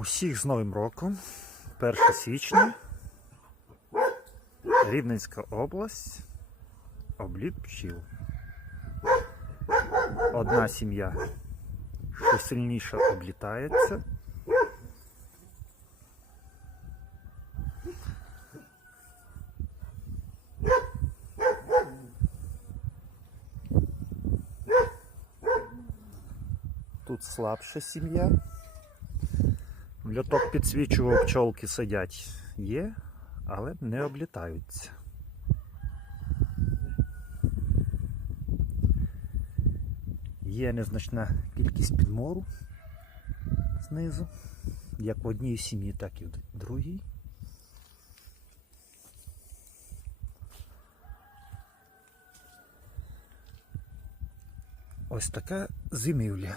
Усіх з Новим роком, 1 січня, Рівненська область, обліт пчіл. Одна сім'я, що сильніше облітається. Тут слабша сім'я. Льоток підсвічував, пчолки сидять. Є, але не облітаються. Є незначна кількість підмору знизу, як в одній сім'ї, так і в другій. Ось така зимівля.